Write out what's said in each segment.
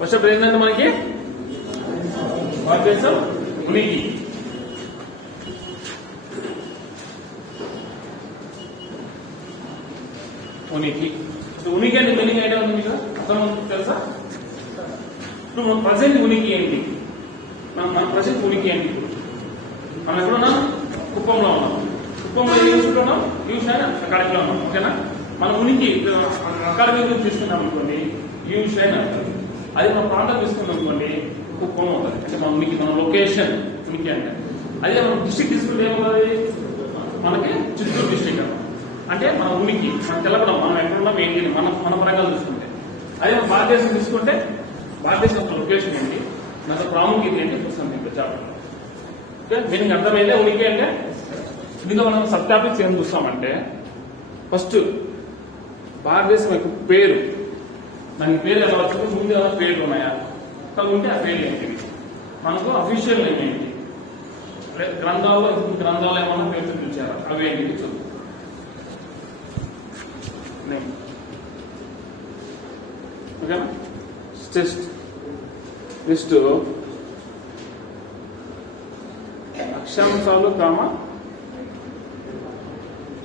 First అప్పుడు ఏంటంటే మనకి భారతదేశం ఉనికి. ఉనికి ఉనికి అంటే మీనింగ్ ఐడియా ఉంది మీకు అర్థం తెలుసా? ఇప్పుడు మన ప్రజెంట్ ఉనికి ఏంటి? మన ప్రజెంట్ ఉనికి ఏంటి? మనం ఎక్కడున్నాం? కుప్పంలో ఉన్నాం. కుప్పంలో ఏ యూనివర్సిటీలో ఉన్నాం? యూనివర్సిటీ అకాడమీలో ఉన్నాం. ఓకేనా? మన ఉనికి అకాడమీ గురించి తీసుకున్నాం అనుకోండి యూనివర్సిటీ అని అంటారు. అది మన ప్రాంతం తీసుకున్నాం అనుకోండి కుప్పం అవుతుంది. అంటే మన ఉనికి, మన లొకేషన్ ఉనికి అంటే. అదే మనం డిస్ట్రిక్ట్ తీసుకుంటే ఏమవుతుంది? మనకి చిత్తూరు డిస్ట్రిక్ట్ అంటే మన ఉనికి, మన తెలపడం, మనం ఎక్కడున్నాం ఏంటి మన పరంగా చూసుకుంటే. అదే మన భారతదేశం తీసుకుంటే భారతదేశం లొకేషన్ ఏంటి, దాంట్లో ప్రాముఖ్యత ఏంటి చూస్తాం మీకు చెప్పండి. ఓకే, దీనికి అర్థమైందే ఉనికి అంటే. దీంట్లో మనం సబ్ టాపిక్స్ ఏం చూస్తామంటే ఫస్ట్ భారతదేశం యొక్క పేరు, దానికి పేరు ఎలా వచ్చింది, ముందు ఏమైనా పేర్లు ఉన్నాయా, ఉంటే ఆ పేర్లు ఏంటి, మనకు అఫీషియల్ నేమ్ ఏంటి, గ్రంథాల్లో ఏమన్నా పేర్లు పిలిచారా అవి ఏంటి చూద్దాం. ఓకేనా? నెక్స్ట్ అక్షాంశాలు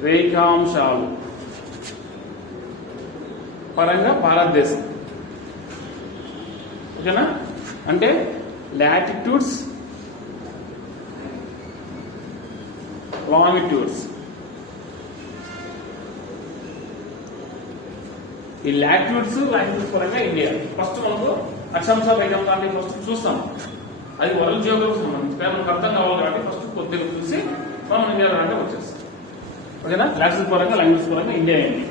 రేఖాంశాలు పరంగా భారతదేశం. ఓకేనా? అంటే లాటిట్యూడ్స్, లాంగిట్యూడ్స్. ఈ లాటిట్యూడ్స్ లాంగిట్యూడ్స్ పరంగా ఇండియా. ఫస్ట్ మనకు అక్షాంశాలు రేఖాంశాలు ఫస్ట్ చూస్తాం. అది వరల్డ్ జియోగ్రఫీ సంబంధించి మనకు అర్థం కావాలి కాబట్టి ఫస్ట్ కొద్దిగా చూసి మనం ఇండియా అంటే వచ్చేస్తాం. ఓకేనా? లాటిట్యూడ్స్ పరంగా లాంగ్వేజ్ పరంగా ఇండియా ఏంటి.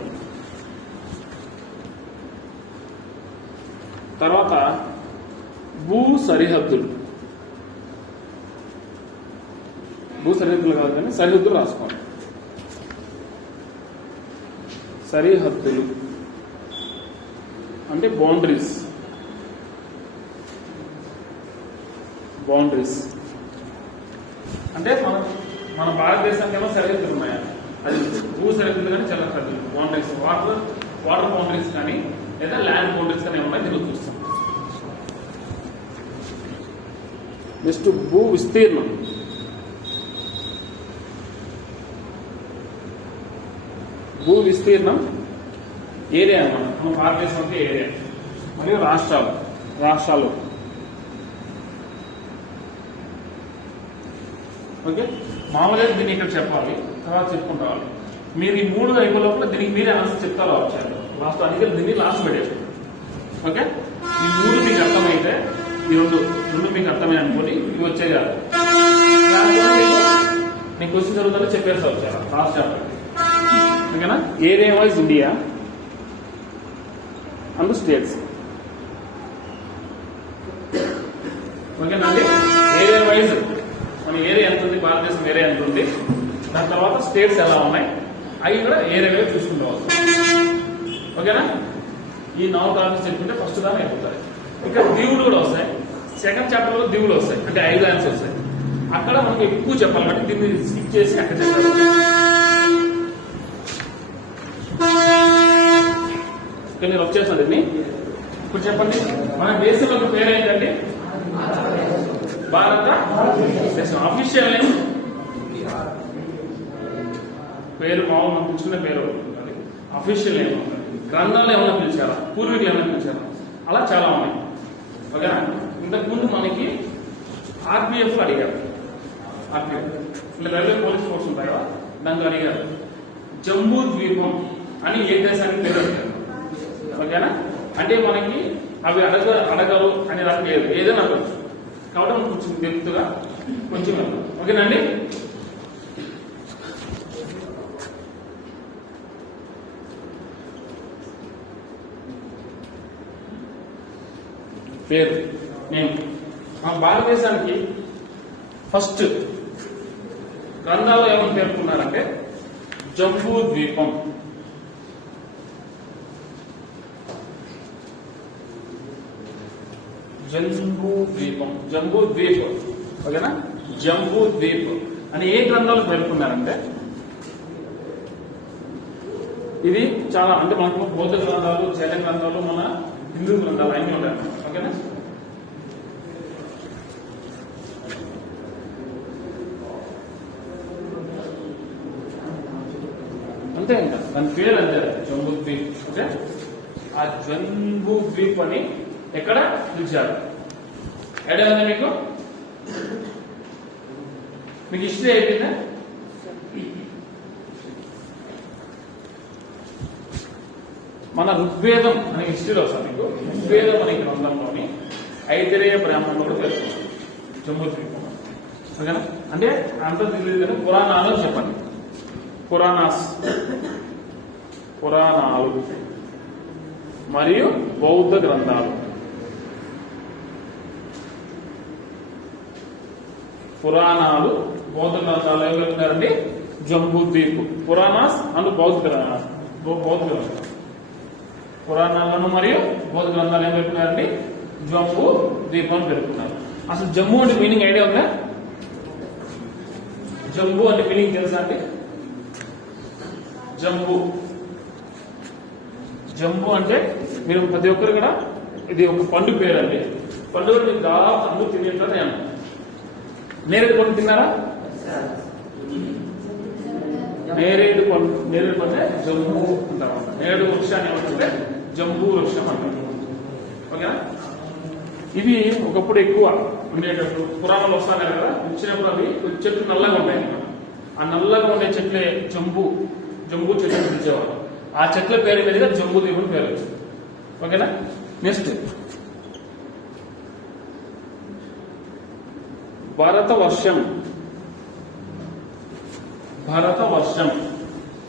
తర్వాత భూ సరిహద్దులు. భూ సరిహద్దులు కాదు కానీ సరిహద్దులు రాసుకోండి. సరిహద్దులు అంటే బౌండరీస్. అంటే మన భారతదేశానికి ఏమో సరిహద్దులు ఉన్నాయా, అది భూ సరిహద్దులు కానీ చాలా సరిహద్దులు, బౌండరీస్, వాటర్ బౌండరీస్ కానీ లేదా ల్యాండ్ బౌండరీస్ కానీ ఏమన్నా దీన్ని చూస్తాం. నెక్స్ట్ భూ విస్తీర్ణం. భూ విస్తీర్ణం ఏరియా అన్నమాట. మన భారతదేశం అంటే ఏరియా మరియు రాష్ట్రాలు. ఓకే, మామూలుగా దీన్ని ఇక్కడ చెప్పాలి, తర్వాత చెప్పుకుంటూ రావాలి. మీరు ఈ 3 అయిపోయే లోపల దీనికి మీరే ఆన్సర్ చెప్తారో వచ్చారు లాస్ట్. అందుకే దీన్ని లాస్ట్ పెట్టేసి. ఓకే, ఈ 3 మీకు అర్థమైతే ఈ రెండు మీకు అర్థమై అనుకోని ఇవి వచ్చే కాదు. నేను క్వశ్చన్ జరుగుతుందో చెప్పేస్తా వచ్చారు లాస్ట్ చాప్టర్. ఓకేనా? Area wise India and states. ఓకేనా అండి? ఏరియా వైజ్ మన ఏరియా ఎంత ఉంది, భారతదేశం ఏరియా ఎంత ఉంది, దాని తర్వాత స్టేట్స్ ఎలా ఉన్నాయి, అవి కూడా ఏరియా వైజ్ చూసుకుంటూ వస్తాం. ఓకేనా? ఈ 4 టాపిక్స్ చెప్పుకుంటే ఫస్ట్ దాని అయిపోతాయి. ఇక్కడ దీవులు కూడా వస్తాయి. సెకండ్ చాప్టర్ లో దీవులు వస్తాయి, అంటే 5 ఆన్సర్స్ వస్తాయి. అక్కడ మనకి ఎక్కువ చెప్పాలి కాబట్టి దీన్ని స్కిప్ చేసి అక్కడ చెప్పాలి. ఇక్కడ నేను వచ్చేసాను దీన్ని. ఇప్పుడు చెప్పండి, మన దేశంలో ఒక పేరు ఏంటండి? భారతదేశం. అఫీషియల్ నేమ్ పేరు మామూలు మనం పిలుచుకునే పేరు ఉంటుంది. అఫీషియల్ నేమ్ గ్రంథాలు ఏమైనా పిలిచారా, పూర్వీకులు ఏమైనా పిలిచారా, అలా చాలా ఉన్నాయి. ఓకేనా? ఇంతకుముందు మనకి ఆర్పిఎఫ్ అడిగారు. రైల్వే పోలీస్ ఫోర్స్ ఉంటాయి కదా, దాంట్లో అడిగారు జంబూ ద్వీపం అని ఏ దేశానికి పేరు అడిగారు. ఓకేనా? అంటే మనకి అవి అడగరు అనే దానికి లేదు, ఏదైనా అడగచ్చు. కాబట్టి మనం కొంచెం డెప్త్గా కొంచెం వెళ్తాం. ఓకేనండి? పేరు నేను మన భారతదేశానికి ఫస్ట్ గ్రంథాలు ఏమని పేర్కొన్నారంటే జంబూ ద్వీపం. జంబూ ద్వీపం. ఓకేనా? జంబూ ద్వీప్ అని ఏ గ్రంథాలు పేర్కొన్నారంటే ఇది చాలా, అంటే మనకు బౌద్ధ గ్రంథాలు, జైన గ్రంథాలు, మన హిందూ గ్రంథాలు అన్నీ ఉంటాయి. ఓకేనా? అంతే ఇంకా దాని పేరు అంతే జంబూ ద్వీప్. ఓకే, ఆ జంబూ ద్వీప్ అని ఎక్కడ పిలిచారు? ఐడియా ఉందా మీకు? మీకు హిస్టరీ అయిపోయిందా? మన ఋగ్వేదం అనే హిస్టరీలో వస్తుంది మీకు. ఋగ్వేదం అనే గ్రంథంలోని ఐతిరేయ బ్రాహ్మణుడు కూడా పేర్కొన్నారు జంబూ ద్వీపం. ఓకేనా? అంటే అంత తెలియదు కానీ పురాణాలు చెప్పండి. పురాణాలు మరియు బౌద్ధ గ్రంథాలు. పురాణాలు బౌద్ధ గ్రంథాలు ఏం చెప్తున్నారండి? జంబూ ద్వీప్. పురాణాస్ అండ్ బౌద్ధ గ్రంథాలు. పురాణాలను మరియు బౌద్ధ గ్రంథాలు ఏం చెప్తున్నారండి? జంబూ ద్వీపం పెడుతున్నారు. అసలు జమ్మూ అంటే మీనింగ్ ఐడియా ఉందా? జంబూ అంటే మీనింగ్ తెలుసా అండి? జంబూ అంటే మీరు ప్రతి ఒక్కరు కూడా ఇది ఒక పండు పేరు అండి. పండు మీరు దాదాపు అందరూ తినేంటారు. నేను నేరేడు పండు తిన్నారా? నేరేడు పండు జంబూ అంటారు. నేరేడు వృక్షాన్ని ఏమంటే జంబూ వృక్షం అంటారు. ఓకేనా? ఇవి ఒకప్పుడు ఎక్కువ ఉండేటప్పుడు పురాణాలు వస్తాయి కదా, వచ్చినప్పుడు అవి చెట్లు నల్లగా ఉంటాయి. ఆ నల్లగా ఉండే చెట్లే జంబూ చెట్లు పిలిచేవారు. ఆ చెట్ల పేరు మీదుగా జంబూ ద్వీపం పేరు వచ్చింది. ఓకేనా? నెక్స్ట్ భరత వర్షం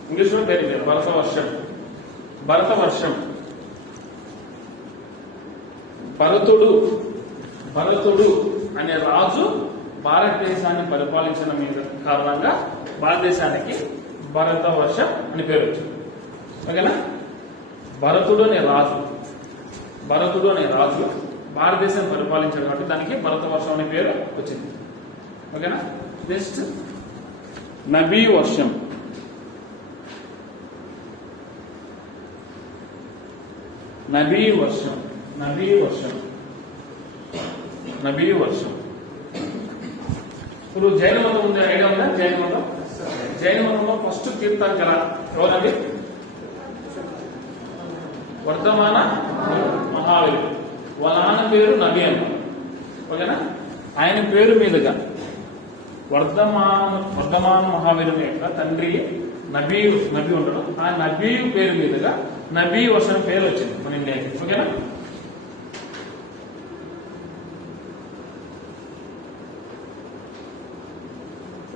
ఇంగ్లీష్ లో పేరు లేదు. భరత వర్షం. భరతుడు అనే రాజు భారతదేశాన్ని పరిపాలించిన మీద కారణంగా భారతదేశానికి భరత వర్షం అని పేరు వచ్చింది. ఓకేనా? భరతుడు అనే రాజు భారతదేశాన్ని పరిపాలించాడు కాబట్టి దానికి భరత వర్షం అనే పేరు వచ్చింది. ఓకేనా? నెక్స్ట్ నబీ వర్షం. ఇప్పుడు జైన మతం ఉంది, ఐడియా ఉందా? జైన మతంలో ఫస్ట్ తీర్థంకర ఎవరండి? వర్ధమాన మహావీరుడు. వాళ్ళ నాన్న పేరు నబి అన్న. ఓకేనా? ఆయన పేరు మీదుగా వర్ధమాన మహావీరుని యొక్క తండ్రి నబీ ఉండడం. ఆ నబీ పేరు మీదుగా నబీ వర్షం పేరు వచ్చింది మన ఇండియాకి. ఓకేనా?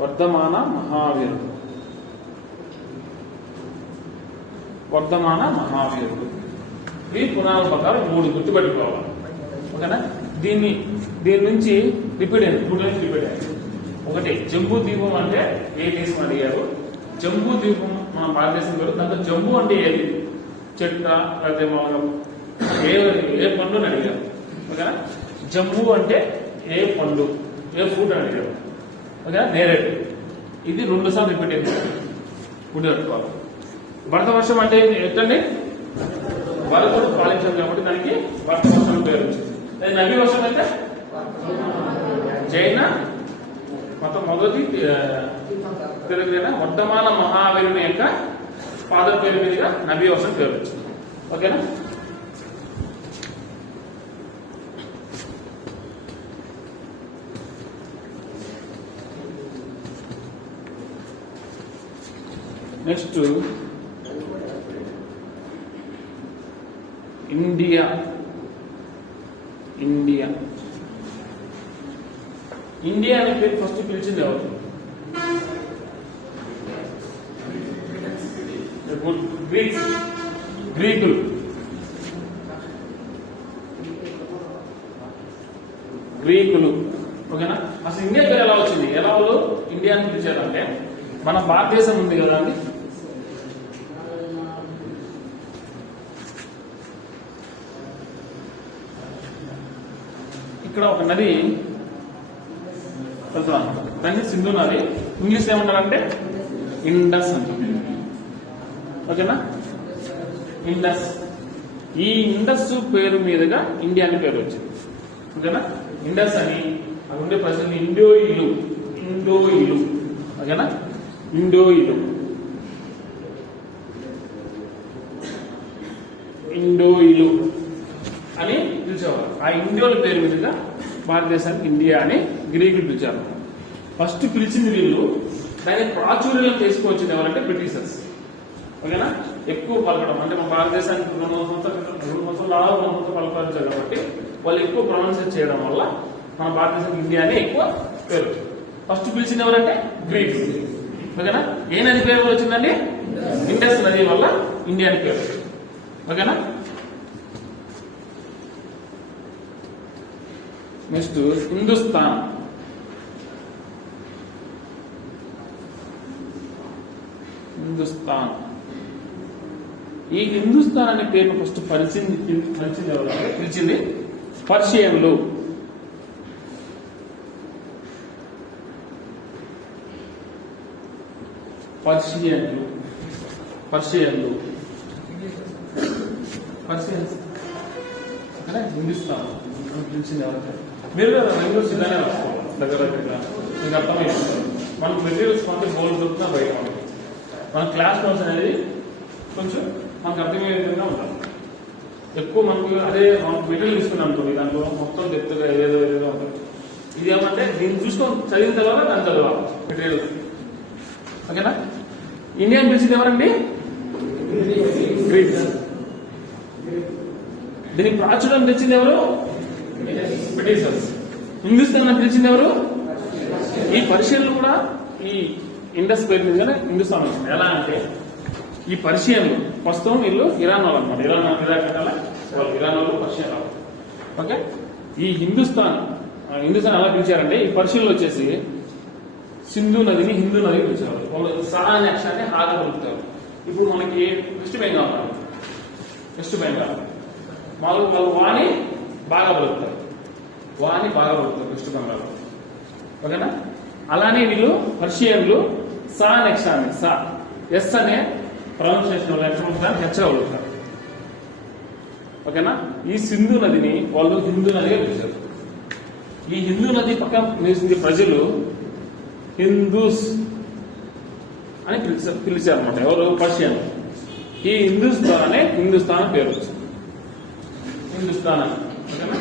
వర్ధమాన మహావీరుడు. ఈ పురాణాల ప్రకారం 3 గుర్తుపెట్టుకోవాలి. ఓకేనా? దీని నుంచి రిపీట్ అయింది. 3 లైన్స్ రిపీట్ అయింది. ఒకటి జంబూ ద్వీపం అంటే ఏ దేశం అడిగారు? జంబూ ద్వీపం మన భారతదేశం పేరు. దాంట్లో జంబూ అంటే ఏది? చెట్ట లేకపోతే ఏ పండు అని అడిగారు. ఓకేనా? జంబూ అంటే ఏ పండు, ఏ ఫ్రూట్ అని అడిగారు. ఓకేనా? నేరేడు. ఇది 2 సార్లు రిపీట్ అయింది. గుర్తుపెట్టుకోవాలి. భరత వర్షం అంటే ఎట్టండి? భరతుడు పాలించాడు కాబట్టి దానికి భరత వర్షం పేరు వచ్చింది. నబీ వర్షం అయితే జైన మొత్తం మొదటి తెలుగుదైన వర్ధమాన మహావీరుని యొక్క ఫాదర్ పేరు మీదుగా నబీ వర్షం పేరు వచ్చింది. ఓకేనా? నెక్స్ట్ ఇండియా అనే పేరు ఫస్ట్ పిలిచింది ఎవరు? గ్రీకులు. ఓకేనా? అసలు ఇండియా పేరు ఎలా వచ్చింది? ఎలా వాళ్ళు ఇండియా అని పిలిచారంటే మన భారతదేశం ఉంది కదా అండి, ఇక్కడ ఒక నది తెలుసా? దాన్ని సింధు నది. ఇంగ్లీష్ ఏమంటారంటే ఇండస్ అంటారు. ఓకేనా? ఇండస్ ఈ ఇండస్ పేరు మీదుగా ఇండియా అని పేరు వచ్చింది. ఓకేనా? ఇండస్ అని అక్కడ ఉండే ప్రజలు ఇండోయిలు ఓకేనా? ఇండోయిలు అని పిలిచేవారు. ఆ ఇండియోల పేరు మీదుగా భారతదేశానికి ఇండియా అని గ్రీకులు పిలిచారు. ఫస్ట్ పిలిచింది వీళ్ళు. దాన్ని ప్రాచుర్యం తీసుకొచ్చింది ఎవరంటే బ్రిటిషర్స్. ఓకేనా? ఎక్కువ పలకడం అంటే మన భారతదేశానికి 200 సంవత్సరాలు పలకరించారు కాబట్టి వాళ్ళు ఎక్కువ ప్రొనౌన్సియేట్ చేయడం వల్ల మన భారతదేశానికి ఇండియా అని ఎక్కువ పేరు. ఫస్ట్ పిలిచింది ఎవరంటే గ్రీక్స్. ఓకేనా? ఏ నది పేరు వచ్చిందండి? ఇండస్ నది వల్ల ఇండియా అని పేరు. ఓకేనా? నెక్స్ట్ హిందుస్థాన్. ఈ హిందుస్థాన్ అనే పేరును ఫస్ట్ పిలిచింది పర్షియన్లు. హిందుస్థాన్ పిలిచింది ఎవరంటే మీరు రెండు సిద్ధానే రాసుకోవాలి దగ్గర మీకు అర్థమైపోతుంది. మనకు మెటీరియల్స్ కొంటే గోల్ దొరుకుతున్నా బయట మన క్లాస్ నోట్స్ అనేది కొంచెం మనకు అర్థమయ్యే విధంగా ఉండాలి. ఎక్కువ మనకు అదే మనకు మెటీరియల్ తీసుకున్నాం అనుకోండి, దాంట్లో మొత్తం డెప్త్గా ఏదేదో ఉంటుంది. ఇది ఏమంటే దీన్ని చూసుకొని చదివిన తర్వాత దాన్ని చదవాలి మెటీరియల్. ఓకేనా? ఇండియన్ పిలిచింది ఎవరండి? గ్రీక్స్. దీనికి ప్రాచుర్యం తెచ్చింది ఎవరు? బ్రిటిషర్స్. హిందుస్థాన్ పిలిచింది ఎవరు? ఈ పర్షియన్లు కూడా ఈ ఇండస్ పేరు మీదనే హిందుస్థాన్ వచ్చింది. ఎలా అంటే ఈ పర్షియన్లు ప్రస్తుతం వీళ్ళు ఇరాన్ వాళ్ళు అనమాట. ఇరాన్ వాళ్ళు పర్షియన్ వాళ్ళు. ఓకే? ఈ హిందుస్థాన్ ఎలా పిలిచారంటే ఈ పర్షియన్లు వచ్చేసి సింధు నదిని హిందూ నదిని పిలిచేవారు. వాళ్ళు సా అనే అక్షరాన్ని హాగా పలుకుతారు. ఇప్పుడు మనకి వెస్ట్ బెంగాల్ వాళ్ళు వాణి బాగా పలుకుతారు వెస్ట్ బెంగాల్. ఓకేనా? అలానే వీళ్ళు పర్షియన్లు సా అనే అక్షరాన్ని ఎస్ అనే ప్రొనౌన్సియేషన్ వాళ్ళు ఎట్లా హెచ్చగా పలుకుతారు. ఓకేనా? ఈ సింధు నదిని వాళ్ళు హిందూ నదిగా పిలిచారు. ఈ హిందూ నది పక్కన నివసించే ప్రజలు హిందూస్ అని పిలిచారు అనమాట. ఎవరు? పర్షియన్. ఈ హిందుస్థాన్ పేరు వచ్చింది. హిందుస్థాన్ అని. ఓకేనా?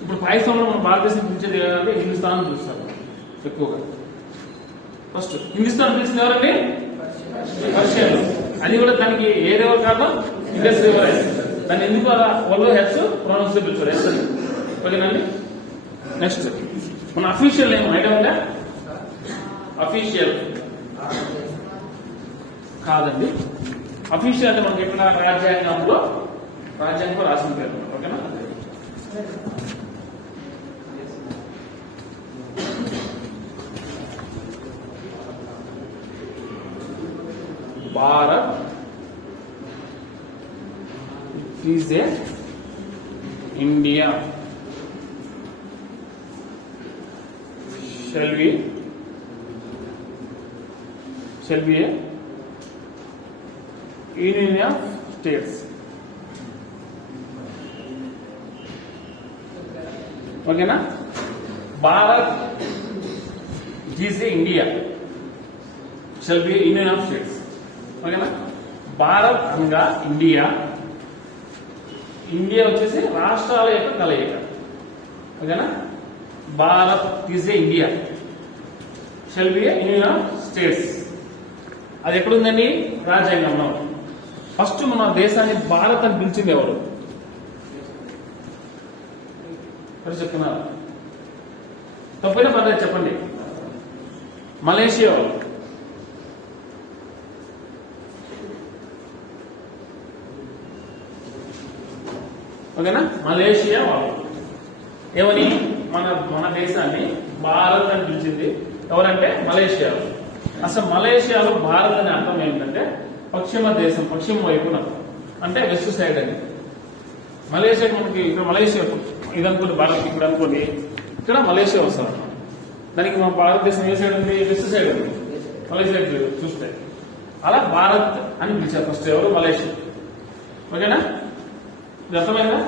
ఇప్పుడు పాకిస్తాన్లో మన భారతదేశం పిలిచేది అంటే హిందుస్థాన్ పిలుస్తారు ఎక్కువగా. ఫస్ట్ హిందుస్థాన్ పిలిచింది ఎవరండి? పర్షియన్. అది కూడా దానికి ఏ రివర్ కారణం? Indus river. దాన్ని ఎందుకు అలా వాళ్ళు హెచ్ ప్రొనౌన్స్ పిలిచారు హెచ్ అని. ఓకేనండి? నెక్స్ట్ మన అఫీషియల్ నేమ్ ఐడియా ఉందా? అఫీషియల్ కాదండి. అఫీషియల్ అంటే మనకి ఎక్కడ రాజ్యాంగంలో రాసిన పేరు. ఓకేనా? Bharat is a India. Shall be a union of states. ఓకేనా? Bharat is a India. Shall be union of states. ఓకేనా? భారత్ అనగా ఇండియా వచ్చేసి రాష్ట్రాల యొక్క కలయిక. ఓకేనా? Bharat is a India shall be A union of states. అది ఎక్కడుందండి? రాజ్యాంగంలో. ఫస్ట్ మన దేశాన్ని భారత్ అని పిలిచింది ఎవరు? చెప్తున్నారు. తప్పైనా పర్లేదు చెప్పండి. మలేషియా వాళ్ళు. ఓకేనా? మలేషియా వాళ్ళు ఏమని మన దేశాన్ని భారత్ అని పిలిచింది ఎవరంటే మలేషియా. అసలు మలేషియాలో భారత్ అనే అర్థం ఏంటంటే పశ్చిమ దేశం, పశ్చిమ వైపున అంటే వెస్ట్ సైడ్ అని. మలేషియా మనకి ఇక్కడ మలేషియా ఇది అనుకోండి, భారత్ ఇక్కడ అనుకోండి, ఇక్కడ మలేషియా వస్తారు. దానికి మన భారతదేశం ఏ సైడ్ ఉంది? వెస్ట్ సైడ్ ఉంది. మలేషియా చూస్తే అలా భారత్ అని పిలిచారు ఫస్ట్ ఎవరు? మలేషియా. ఓకేనా? ఇది అర్థమైందా?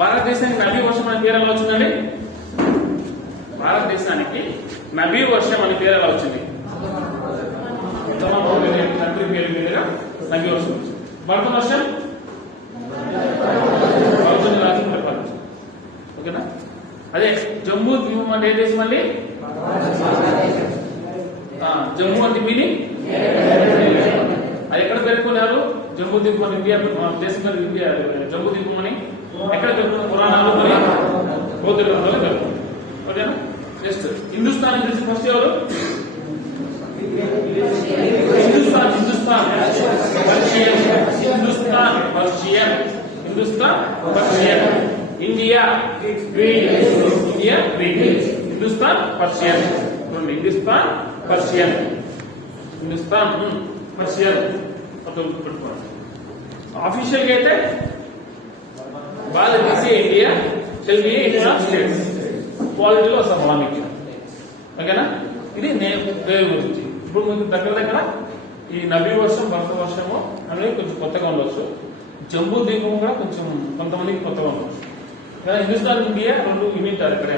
భారతదేశానికి నబీ వర్షం అనే పేరు ఎలా వచ్చిందండి? భారతదేశానికి నబీ వర్షం అనే పేరు ఎలా వచ్చింది? తండ్రి పేరు మీదుగా నబీ వర్షం వచ్చింది. భరత వర్షం రాజుని పరిపాలించింది. ఓకేనా? అదే జమ్మూ ద్వీపం అంటే ఏ దేశం అండి? జమ్మూ అంటే మీనింగ్ అది ఎక్కడ పేర్కొన్నారు? జమ్మూ ద్వీపం అని ఇండియా దేశం మీద ఇండియా జమ్మూ ద్వీపం అని ఎక్కడ పేర్కొన్నారు? పురాణాలు మరి బౌద్ధ గ్రంథాలు పేర్కొన్నారు. ఓకేనా? నెక్స్ట్ హిందుస్థాన్ గురించి ఫస్ట్ ఎవరు? Hindustan Hindustan Persian Hindustan Persian Hindustan Persian India Greek India Greek Hindustan Persian Hindustan Persian Hindustan Persian పెట్టుకోండి. ఆఫీషియల్ గా అయితే భారతదేశ ఇండియా తెలుగు యునైటెడ్ స్టేట్స్ క్వాలిటీలో సమానం ఇచ్చాం. ఓకేనా? ఇది పేరు గురించి. ఇప్పుడు మీకు దగ్గర ఈ నబీ వర్షం భరత వర్షము అనేది కొంచెం కొత్తగా ఉండవచ్చు. జమ్మూ ద్వీపం కూడా కొంచెం కొంతమందికి కొత్తగా ఉండవచ్చు. హిందుస్థాన్ ఇండియా రెండు యూనిట్ ఇక్కడే